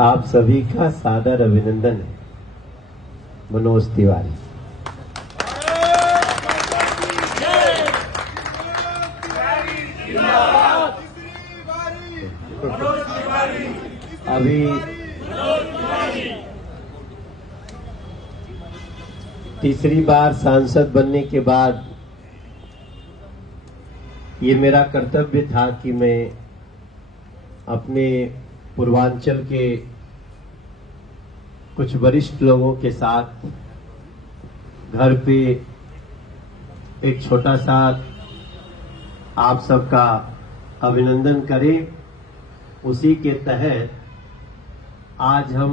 आप सभी का सादर अभिनंदन है। मनोज तिवारी। अभी तीसरी बार सांसद बनने के बाद ये मेरा कर्तव्य था कि मैं अपने पूर्वांचल के कुछ वरिष्ठ लोगों के साथ घर पे एक छोटा सा आप सबका अभिनंदन करें। उसी के तहत आज हम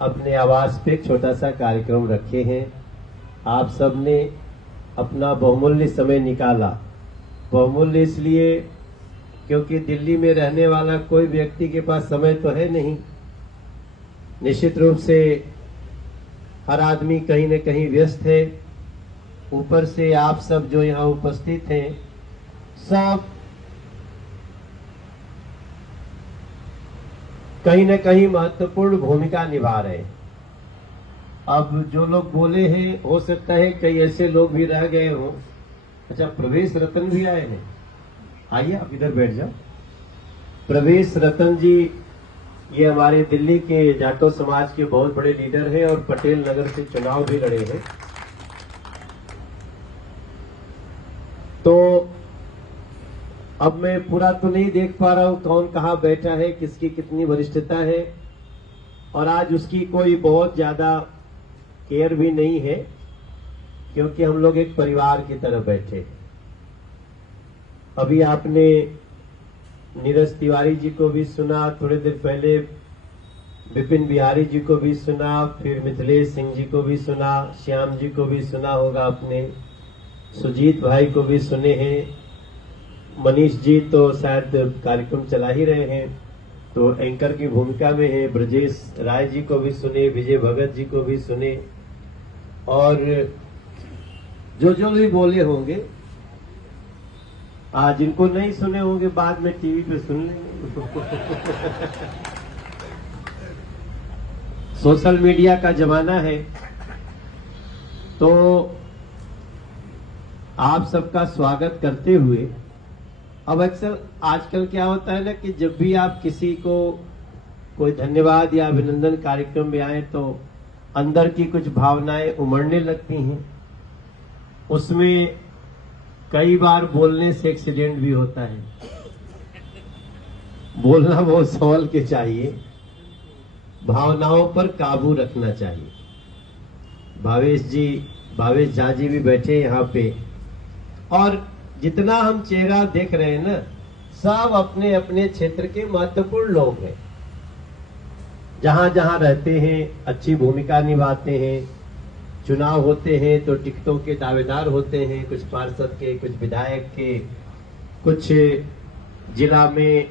अपने आवास पे एक छोटा सा कार्यक्रम रखे हैं। आप सब ने अपना बहुमूल्य समय निकाला। बहुमूल्य इसलिए क्योंकि दिल्ली में रहने वाला कोई व्यक्ति के पास समय तो है नहीं। निश्चित रूप से हर आदमी कहीं न कहीं व्यस्त है। ऊपर से आप सब जो यहाँ उपस्थित हैं सब कहीं न कहीं महत्वपूर्ण भूमिका निभा रहे हैं। अब जो लोग बोले हैं हो सकता है कई ऐसे लोग भी रह गए हों। अच्छा, प्रवेश रतन भी आए हैं। आइए आप इधर बैठ जाओ। प्रवेश रतन जी ये हमारे दिल्ली के जाटो समाज के बहुत बड़े लीडर हैं और पटेल नगर से चुनाव भी लड़े हैं। तो अब मैं पूरा तो नहीं देख पा रहा हूं कौन कहां बैठा है, किसकी कितनी वरिष्ठता है, और आज उसकी कोई बहुत ज्यादा केयर भी नहीं है क्योंकि हम लोग एक परिवार की तरह बैठे हैं। अभी आपने नीरज तिवारी जी को भी सुना, थोड़ी देर पहले विपिन बिहारी जी को भी सुना, फिर मिथिलेश सिंह जी को भी सुना, श्याम जी को भी सुना होगा आपने, सुजीत भाई को भी सुने हैं, मनीष जी तो शायद कार्यक्रम चला ही रहे हैं तो एंकर की भूमिका में है, ब्रजेश राय जी को भी सुने, विजय भगत जी को भी सुने, और जो भी बोले होंगे आज जिनको नहीं सुने होंगे बाद में टीवी पे सुन लेंगे। सोशल मीडिया का जमाना है तो आप सबका स्वागत करते हुए अब अक्सर आजकल क्या होता है ना कि जब भी आप किसी को कोई धन्यवाद या अभिनंदन कार्यक्रम में आए तो अंदर की कुछ भावनाएं उमड़ने लगती हैं। उसमें कई बार बोलने से एक्सीडेंट भी होता है। बोलना बहुत संभल के चाहिए, भावनाओं पर काबू रखना चाहिए। भावेश झा जी भी बैठे यहाँ पे, और जितना हम चेहरा देख रहे हैं ना सब अपने अपने क्षेत्र के महत्वपूर्ण लोग हैं। जहां जहां रहते हैं अच्छी भूमिका निभाते हैं। चुनाव होते हैं तो टिकटों के दावेदार होते हैं, कुछ पार्षद के, कुछ विधायक के, कुछ जिला में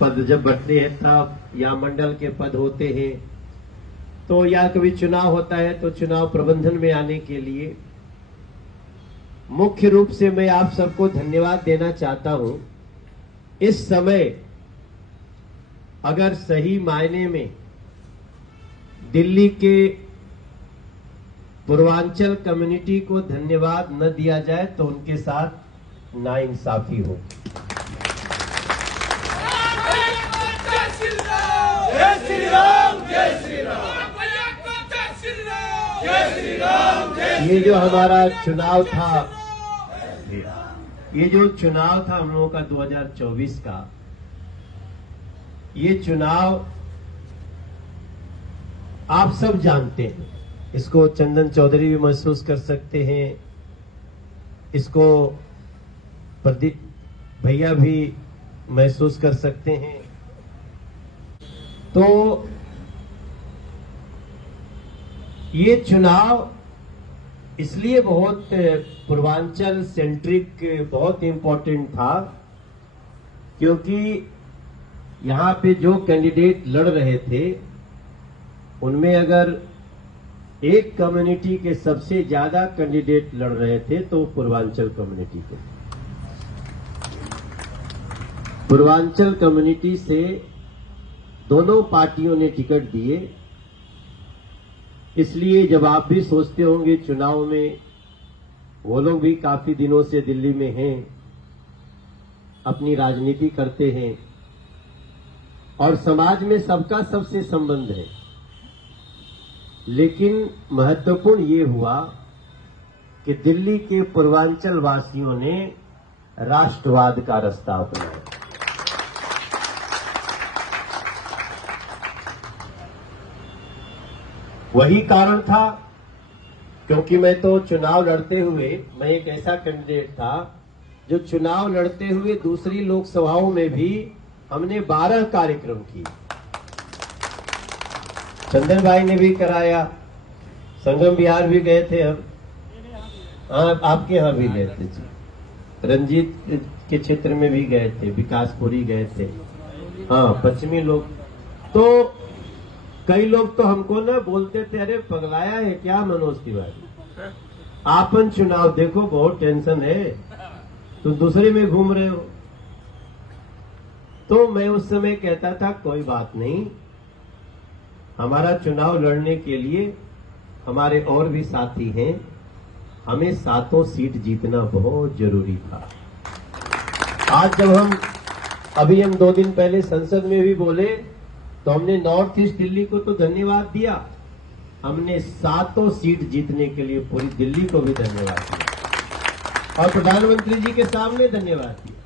पद जब बढ़ते हैं तब, या मंडल के पद होते हैं तो, या कभी चुनाव होता है तो चुनाव प्रबंधन में आने के लिए मुख्य रूप से मैं आप सबको धन्यवाद देना चाहता हूं। इस समय अगर सही मायने में दिल्ली के पूर्वांचल कम्युनिटी को धन्यवाद न दिया जाए तो उनके साथ नाइंसाफी हो। ये जो हमारा चुनाव था, ये जो चुनाव था हम लोगों का 2024 का, ये चुनाव आप सब जानते हैं। इसको चंदन चौधरी भी महसूस कर सकते हैं, इसको प्रदीप भैया भी महसूस कर सकते हैं। तो ये चुनाव इसलिए बहुत पूर्वांचल सेंट्रिक बहुत इंपॉर्टेंट था क्योंकि यहाँ पे जो कैंडिडेट लड़ रहे थे उनमें अगर एक कम्युनिटी के सबसे ज्यादा कैंडिडेट लड़ रहे थे तो पूर्वांचल कम्युनिटी के। पूर्वांचल कम्युनिटी से दोनों पार्टियों ने टिकट दिए। इसलिए जब आप भी सोचते होंगे चुनाव में, वो लोग भी काफी दिनों से दिल्ली में हैं, अपनी राजनीति करते हैं और समाज में सबका सबसे संबंध है, लेकिन महत्वपूर्ण ये हुआ कि दिल्ली के पूर्वांचल वासियों ने राष्ट्रवाद का रास्ता अपनाया। वही कारण था, क्योंकि मैं तो चुनाव लड़ते हुए, मैं एक ऐसा कैंडिडेट था जो चुनाव लड़ते हुए दूसरी लोकसभाओं में भी हमने 12 कार्यक्रम किए। चंदन भाई ने भी कराया, संगम बिहार भी गए थे हम, आपके यहां भी गए थे जी, रंजीत के क्षेत्र में भी गए थे, विकासपुरी गए थे, हाँ पश्चिमी लोग। तो कई लोग तो हमको ना बोलते थे, अरे पगलाया है क्या मनोज तिवारी, आपन चुनाव देखो बहुत टेंशन है, तुम दूसरे में घूम रहे हो। तो मैं उस समय कहता था कोई बात नहीं, हमारा चुनाव लड़ने के लिए हमारे और भी साथी हैं, हमें 7 सीट जीतना बहुत जरूरी था। आज जब हम 2 दिन पहले संसद में भी बोले तो हमने नॉर्थ ईस्ट दिल्ली को तो धन्यवाद दिया, हमने 7 सीट जीतने के लिए पूरी दिल्ली को भी धन्यवाद दिया और प्रधानमंत्री जी के सामने धन्यवाद दिया।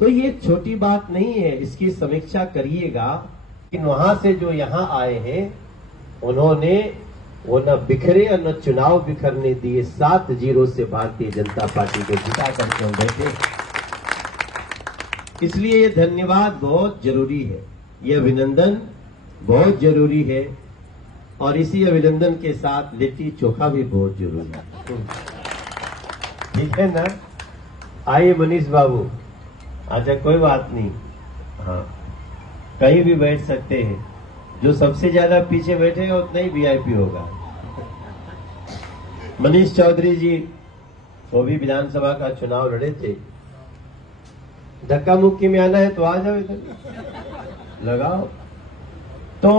तो ये छोटी बात नहीं है, इसकी समीक्षा करिएगा कि वहां से जो यहां आए हैं उन्होंने वो न बिखरे और न चुनाव बिखरने दिए, 7-0 से भारतीय जनता पार्टी को जिता करके हम बैठे। इसलिए ये धन्यवाद बहुत जरूरी है, ये अभिनंदन बहुत जरूरी है और इसी अभिनंदन के साथ लिट्टी चोखा भी बहुत जरूरी है। ठीक है ना? आइए मनीष बाबू, अच्छा कोई बात नहीं, हाँ कहीं भी बैठ सकते हैं, जो सबसे ज्यादा पीछे बैठे उतना ही वीआईपी होगा। मनीष चौधरी जी वो भी विधानसभा का चुनाव लड़े थे, धक्का मुक्की में आना है तो आ जाओ, इधर लगाओ। तो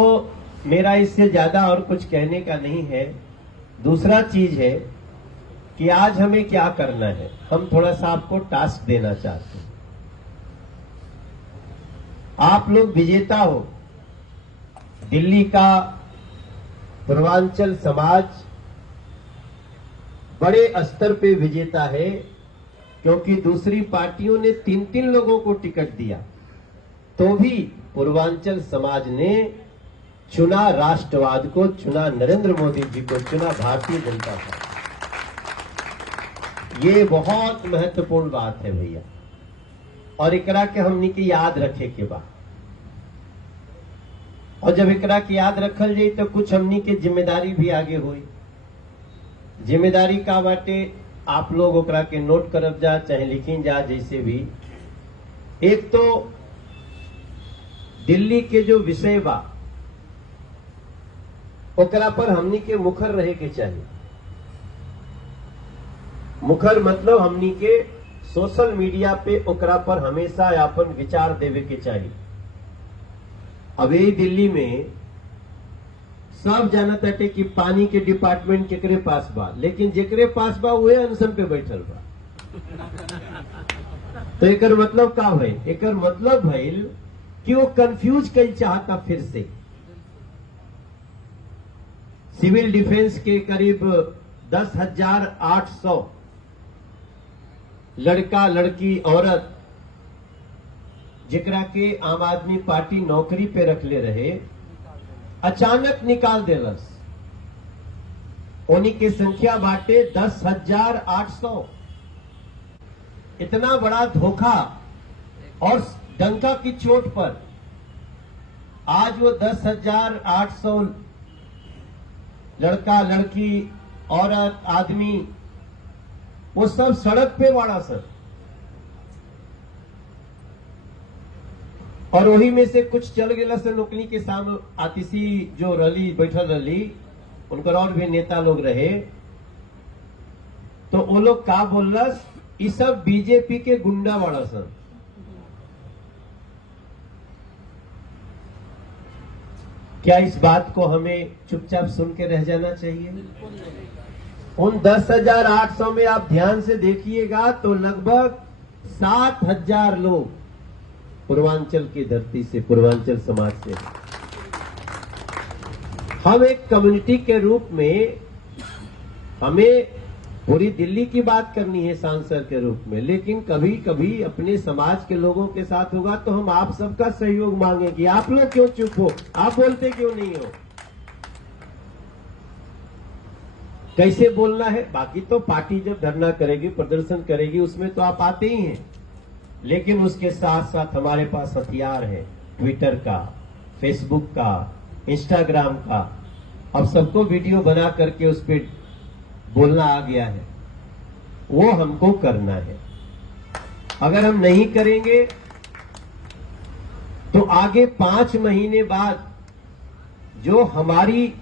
मेरा इससे ज्यादा और कुछ कहने का नहीं है। दूसरा चीज है कि आज हमें क्या करना है, हम थोड़ा सा आपको टास्क देना चाहते हैं। आप लोग विजेता हो, दिल्ली का पूर्वांचल समाज बड़े स्तर पे विजेता है, क्योंकि दूसरी पार्टियों ने 3-3 लोगों को टिकट दिया, तो भी पूर्वांचल समाज ने चुना राष्ट्रवाद को, चुना नरेंद्र मोदी जी को, चुना भारतीय जनता पार्टी। ये बहुत महत्वपूर्ण बात है भैया, और एकरा के हमनी के याद रखे के बाद, और जब एकरा की याद रखल जाई तो कुछ हमनी के जिम्मेदारी भी आगे हुई। जिम्मेदारी का बाटे, आप लोग ओकरा के नोट करब जा चाहे लिखी जा, जैसे भी। एक तो दिल्ली के जो विषय बा ओकरा पर हमनी के मुखर रहे के चाहिए। मुखर मतलब हमनी के सोशल मीडिया पे ओकरा पर हमेशा अपन विचार देवे के चाहिए। अब यही दिल्ली में सब जानत है कि पानी के डिपार्टमेंट केकरे पास बा, लेकिन जेकरे पास बा वही अनशन पे बैठल बा। तो एकर मतलब का भइल? एकर मतलब भइल कि वो कंफ्यूज कई चाहता फिर से। सिविल डिफेंस के करीब 10,800 लड़का लड़की औरत जेकरा के आम आदमी पार्टी नौकरी पे रखले रहे, अचानक निकाल देलस। उन्हीं की संख्या बाटे 10,800। इतना बड़ा धोखा और डंका की चोट पर आज वो 10,800 लड़का लड़की औरत आदमी वो सब सड़क पे वाड़ा सर, और वही में से कुछ चल गया से नौकरी के सामने आतिशी जो रली बैठल रही, उनकर और भी नेता लोग रहे। तो वो लोग का बोलस, ये सब बीजेपी के गुंडा वाला सर। क्या इस बात को हमें चुपचाप सुन के रह जाना चाहिए? उन 10,800 में आप ध्यान से देखिएगा तो लगभग 7,000 लोग पूर्वांचल की धरती से, पूर्वांचल समाज से। हम एक कम्युनिटी के रूप में हमें पूरी दिल्ली की बात करनी है सांसद के रूप में, लेकिन कभी कभी अपने समाज के लोगों के साथ होगा तो हम आप सबका सहयोग मांगेंगे। आप लोग क्यों चुप हो? आप बोलते क्यों नहीं हो? कैसे बोलना है? बाकी तो पार्टी जब धरना करेगी, प्रदर्शन करेगी, उसमें तो आप आते ही हैं, लेकिन उसके साथ साथ हमारे पास हथियार है, ट्विटर का, फेसबुक का, इंस्टाग्राम का। अब सबको वीडियो बना करके उस पर बोलना आ गया है, वो हमको करना है। अगर हम नहीं करेंगे तो आगे 5 महीने बाद जो हमारी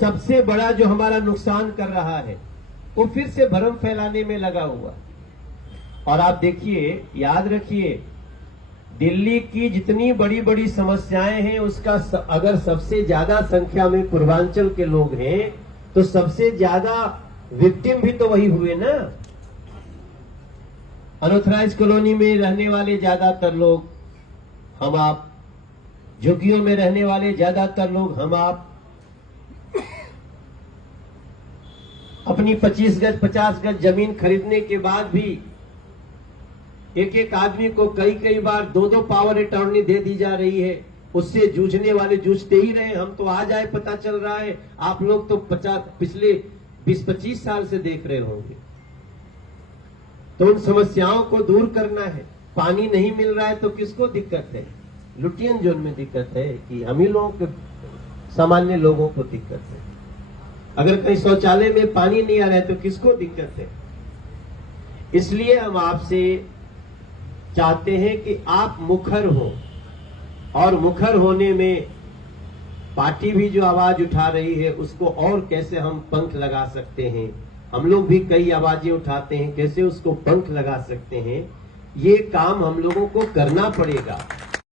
सबसे बड़ा जो हमारा नुकसान कर रहा है वो फिर से भ्रम फैलाने में लगा हुआ। और आप देखिए, याद रखिए, दिल्ली की जितनी बड़ी बड़ी समस्याएं हैं उसका अगर सबसे ज्यादा संख्या में पूर्वांचल के लोग हैं तो सबसे ज्यादा विक्टिम भी तो वही हुए ना। अनऑथराइज कॉलोनी में रहने वाले ज्यादातर लोग हम आप, झुग्गियों में रहने वाले ज्यादातर लोग हम आप, अपनी 25 गज 50 गज जमीन खरीदने के बाद भी एक एक आदमी को कई बार 2 पावर अटॉर्नी दे दी जा रही है। उससे जूझने वाले जूझते ही रहे। हम तो आज आए पता चल रहा है, आप लोग तो पिछले 20-25 साल से देख रहे होंगे। तो उन समस्याओं को दूर करना है। पानी नहीं मिल रहा है तो किसको दिक्कत है? लुटियन जोन में दिक्कत है कि हम ही लोगों के, सामान्य लोगों को दिक्कत है? अगर कहीं शौचालय में पानी नहीं आ रहा है तो किसको दिक्कत है? इसलिए हम आपसे चाहते हैं कि आप मुखर हो, और मुखर होने में पार्टी भी जो आवाज उठा रही है उसको और कैसे हम पंख लगा सकते हैं। हम लोग भी कई आवाजें उठाते हैं, कैसे उसको पंख लगा सकते हैं, ये काम हम लोगों को करना पड़ेगा।